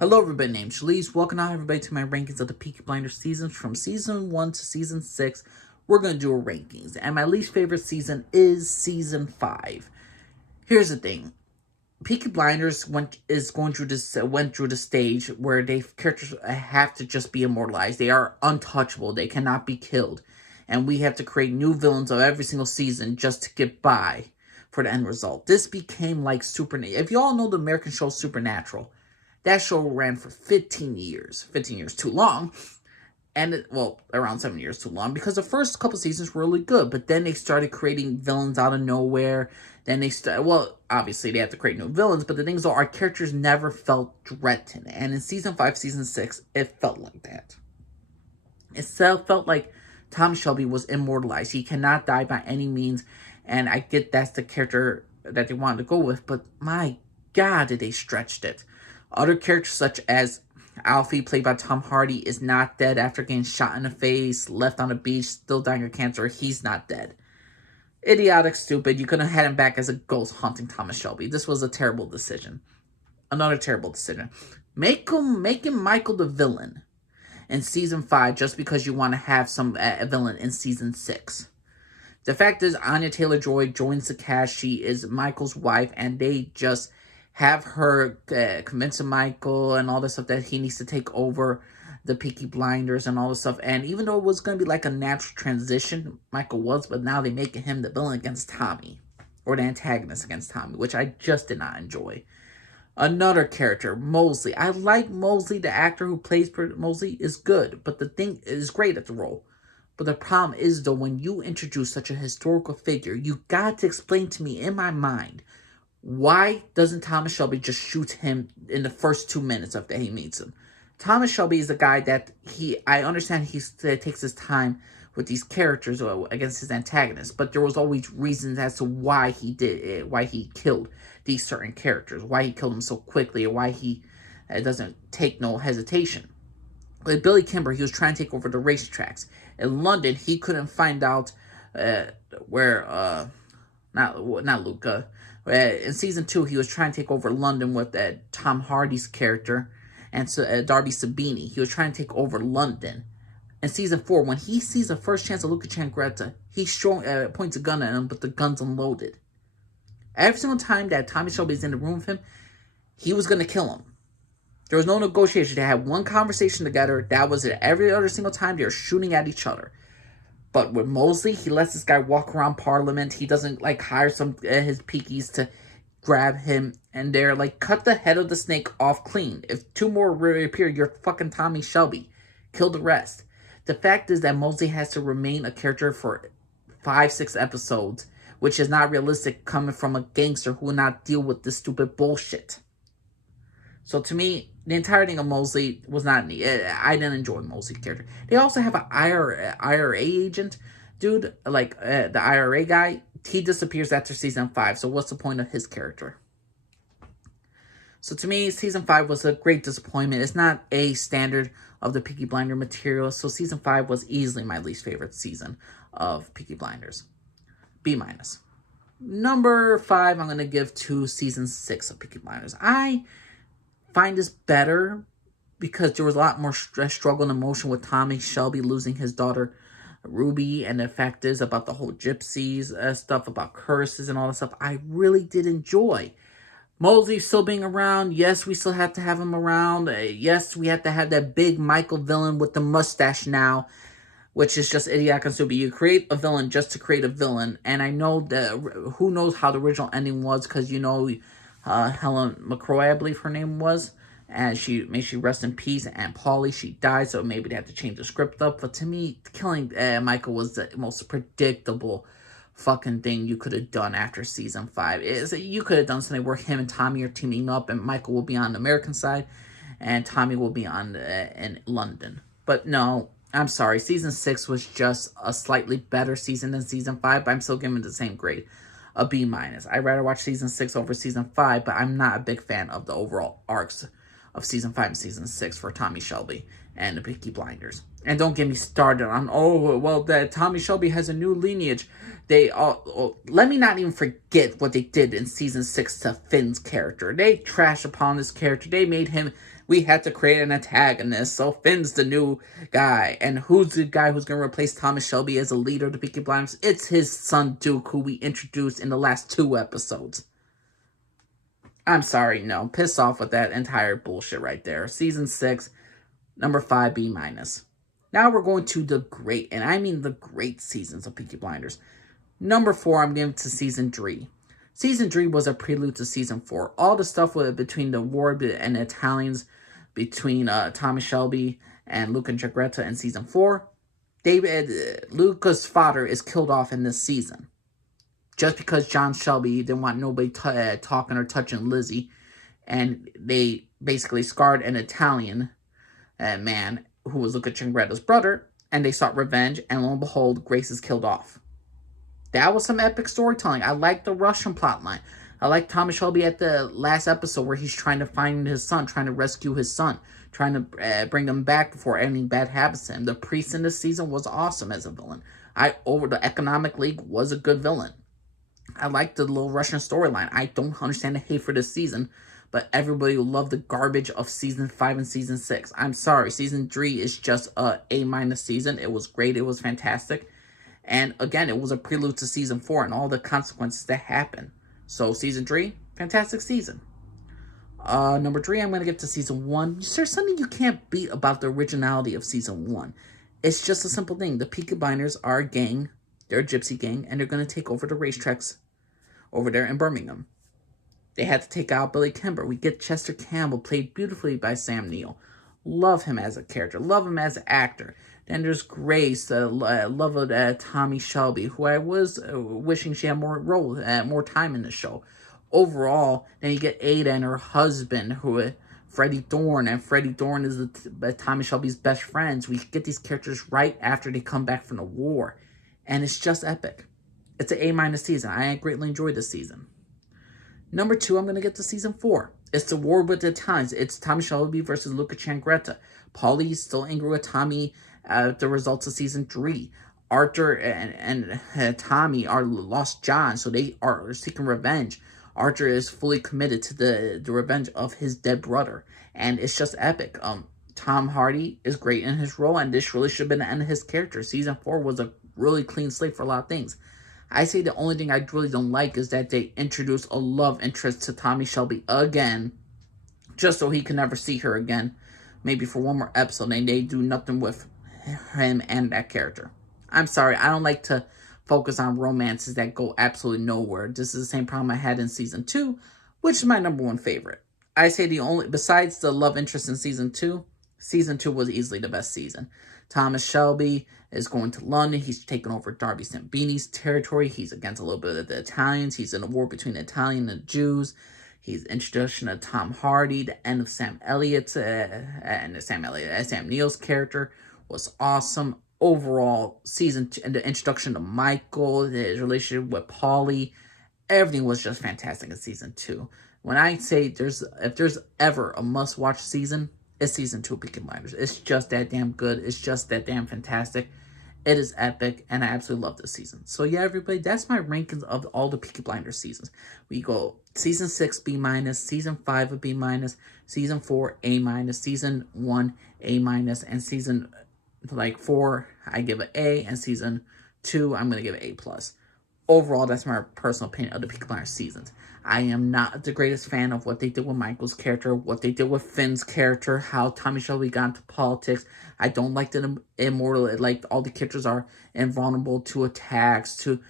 Hello everybody, named Shalise. Welcome out everybody to my rankings of the Peaky Blinders seasons from season 1 to season 6. We're going to do a rankings, and my least favorite season is season 5. Here's the thing. Peaky Blinders went through the stage where characters have to just be immortalized. They are untouchable. They cannot be killed. And we have to create new villains of every single season just to get by for the end result. This became like Supernatural. If you all know the American show Supernatural, that show ran for 15 years. 15 years too long. And, around 7 years too long. Because the first couple seasons were really good. But then they started creating villains out of nowhere. Then they obviously they have to create new villains. But the thing is, though, our characters never felt threatened. And in season 5, season 6, it felt like that. It felt like Tom Shelby was immortalized. He cannot die by any means. And I get that's the character that they wanted to go with. But my God, did they stretch it. Other characters such as Alfie, played by Tom Hardy, is not dead after getting shot in the face, left on a beach, still dying of cancer. He's not dead. Idiotic, stupid. You could have had him back as a ghost haunting Thomas Shelby. This was a terrible decision. Another terrible decision. Making Michael the villain in season 5 just because you want to have some a villain in season 6. The fact is, Anya Taylor-Joy joins the cast. She is Michael's wife, and they just have her convincing Michael and all this stuff that he needs to take over the Peaky Blinders and all this stuff. And even though it was going to be like a natural transition, Michael was, but now they're making him the villain against Tommy. Or the antagonist against Tommy, which I just did not enjoy. Another character, Mosley. I like Mosley. The actor who plays Mosley is good, but the thing is great at the role. But the problem is, though, when you introduce such a historical figure, you got to explain to me in my mind, why doesn't Thomas Shelby just shoot him in the first 2 minutes after he meets him? Thomas Shelby is a guy that I understand he takes his time with these characters against his antagonists, but there was always reasons as to why he did it, why he killed these certain characters, why he killed them so quickly, or why he doesn't take no hesitation. With Billy Kimber, he was trying to take over the racetracks. In London, he couldn't find out not Luca. In season 2, he was trying to take over London with Tom Hardy's character and Darby Sabini. He was trying to take over London. In season 4, when he sees the first chance of Luca Changretta, he points a gun at him, but the gun's unloaded. Every single time that Tommy Shelby's in the room with him, he was going to kill him. There was no negotiation. They had one conversation together. That was it. Every other single time, they were shooting at each other. But with Mosley, he lets this guy walk around Parliament. He doesn't, hire some his peakies to grab him. And they're cut the head of the snake off clean. If 2 more reappear, you're fucking Tommy Shelby. Kill the rest. The fact is that Mosley has to remain a character for 5-6 episodes, which is not realistic coming from a gangster who will not deal with this stupid bullshit. So to me, the entire thing of Mosley was not neat. I didn't enjoy Mosley's character. They also have an IRA agent, dude, the IRA guy. He disappears after season 5. So what's the point of his character? So to me, season 5 was a great disappointment. It's not a standard of the Peaky Blinder material. So season 5 was easily my least favorite season of Peaky Blinders. B-. Number 5, I'm going to give to season 6 of Peaky Blinders. I find this better because there was a lot more struggle and emotion with Tommy Shelby losing his daughter Ruby, and the fact is about the whole gypsies stuff, about curses and all that stuff. I really did enjoy Mosley still being around. Yes, we still have to have him around. Yes, we have to have that big Michael villain with the mustache now, which is just idiotic and stupid. You create a villain just to create a villain, and I know that who knows how the original ending was, because Helen McCroy, I believe her name was, and may she rest in peace, and Paulie, she died, so maybe they had to change the script up. But to me, killing Michael was the most predictable fucking thing you could have done after season 5. You could have done something where him and Tommy are teaming up, and Michael will be on the American side, and Tommy will be on in London. But no, I'm sorry, season 6 was just a slightly better season than season 5, but I'm still giving it the same grade. A B-. I'd rather watch season 6 over season 5, but I'm not a big fan of the overall arcs of season 5 and season 6 for Tommy Shelby and the Peaky Blinders. And don't get me started on, that Tommy Shelby has a new lineage. Let me not even forget what they did in season 6 to Finn's character. They trashed upon this character. They made him We had to create an antagonist, so Finn's the new guy. And who's the guy who's going to replace Thomas Shelby as a leader of the Peaky Blinders? It's his son, Duke, who we introduced in the last 2 episodes. I'm sorry, no. Piss off with that entire bullshit right there. Season 6, number 5, B-. Now we're going to the great, and I mean the great seasons of Peaky Blinders. Number 4, I'm giving to Season 3. Season 3 was a prelude to Season 4. All the stuff between the war and the Italians, between Thomas Shelby and Luca Chagretta in Season 4. Luca's father is killed off in this season. Just because John Shelby didn't want nobody talking or touching Lizzie. And they basically scarred an Italian man who was Luca Changretta's brother. And they sought revenge. And lo and behold, Grace is killed off. That was some epic storytelling. I like the Russian plotline. I like Thomas Shelby at the last episode where he's trying to find his son, trying to rescue his son, trying to bring him back before anything bad happens to him. The priest in this season was awesome as a villain. The Economic League was a good villain. I like the little Russian storyline. I don't understand the hate for this season, but everybody will love the garbage of Season 5 and Season 6. I'm sorry, Season 3 is just a A- season. It was great. It was fantastic. And again, it was a prelude to Season 4 and all the consequences that happened. So, Season 3, fantastic season. Number 3, I'm going to give to Season 1. There's something you can't beat about the originality of Season 1. It's just a simple thing. The Peaky Blinders are a gang. They're a gypsy gang. And they're going to take over the racetracks over there in Birmingham. They had to take out Billy Kimber. We get Chester Campbell, played beautifully by Sam Neill. Love him as a character. Love him as an actor. Then there's Grace, love of Tommy Shelby, who I was wishing she had more time in the show. Overall, then you get Ada and her husband, Freddie Thorne, and Freddie Thorne is Tommy Shelby's best friends. We get these characters right after they come back from the war, and it's just epic. It's an A- season. I greatly enjoyed this season. Number 2, I'm going to get to Season 4. It's the war with the Italians. It's Tommy Shelby versus Luca Changretta. Paulie is still angry with Tommy the results of Season 3. Arthur and Tommy are lost John, so they are seeking revenge. Arthur is fully committed to the revenge of his dead brother, and it's just epic. Tom Hardy is great in his role, and this really should have been the end of his character. Season 4 was a really clean slate for a lot of things. I say the only thing I really don't like is that they introduce a love interest to Tommy Shelby again, just so he can never see her again. Maybe for one more episode, and they do nothing with him and that character. I'm sorry, I don't like to focus on romances that go absolutely nowhere. This is the same problem I had in Season 2, which is my number 1 favorite. I say besides the love interest in Season 2, Season 2 was easily the best season. Thomas Shelby is going to London. He's taking over Darby Sambini's territory. He's against a little bit of the Italians. He's in a war between the Italians and the Jews. He's introduction of Tom Hardy, the end of Sam Elliott's and Sam Neill's character was awesome. Overall, Season 2, and the introduction to Michael, his relationship with Paulie, everything was just fantastic in Season 2. When I say if there's ever a must-watch season, it's Season 2 of Peaky Blinders. It's just that damn good. It's just that damn fantastic. It is epic, and I absolutely love this season. So yeah, everybody, that's my rankings of all the Peaky Blinders seasons. We go Season 6, B-, Season 5, a B-, Season 4, A-, Season 1, A-, and Season 4, I give it A, and Season 2, I'm going to give it A+. Overall, that's my personal opinion of the Peaky Blinders seasons. I am not the greatest fan of what they did with Michael's character, what they did with Finn's character, how Tommy Shelby got into politics. I don't like that immortal, like all the characters are invulnerable to attacks, to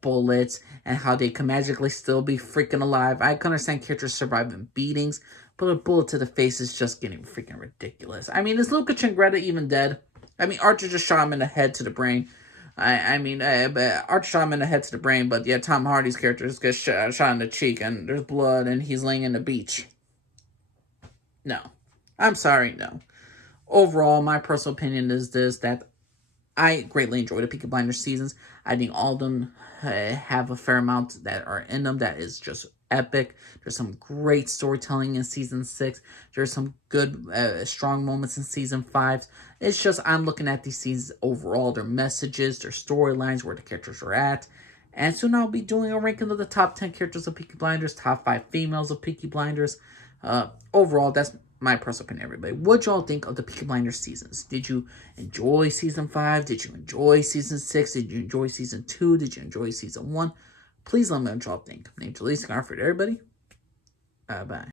bullets, and how they can magically still be freaking alive. I can understand characters surviving beatings, but a bullet to the face is just getting freaking ridiculous. I mean, is Luca Changretta even dead? I mean, Archer just shot him in the head to the brain. Archer shot him in the head to the brain, but yeah, Tom Hardy's character just gets shot in the cheek, and there's blood, and he's laying in the beach. No. I'm sorry, no. Overall, my personal opinion is this, that I greatly enjoy the Peaky Blinders seasons. I think all of them have a fair amount that are in them that is just epic. There's some great storytelling in Season 6. There's some good, strong moments in Season 5. It's just, I'm looking at these seasons overall, their messages, their storylines, where the characters are at. And soon I'll be doing a ranking of the top 10 characters of Peaky Blinders, top 5 females of Peaky Blinders. Overall, that's my personal opinion, everybody. What y'all think of the Peaky Blinders seasons? Did you enjoy season 5? Did you enjoy season 6? Did you enjoy season 2? Did you enjoy season 1? Please let me know what y'all think. My name's Elise. For everybody. Bye.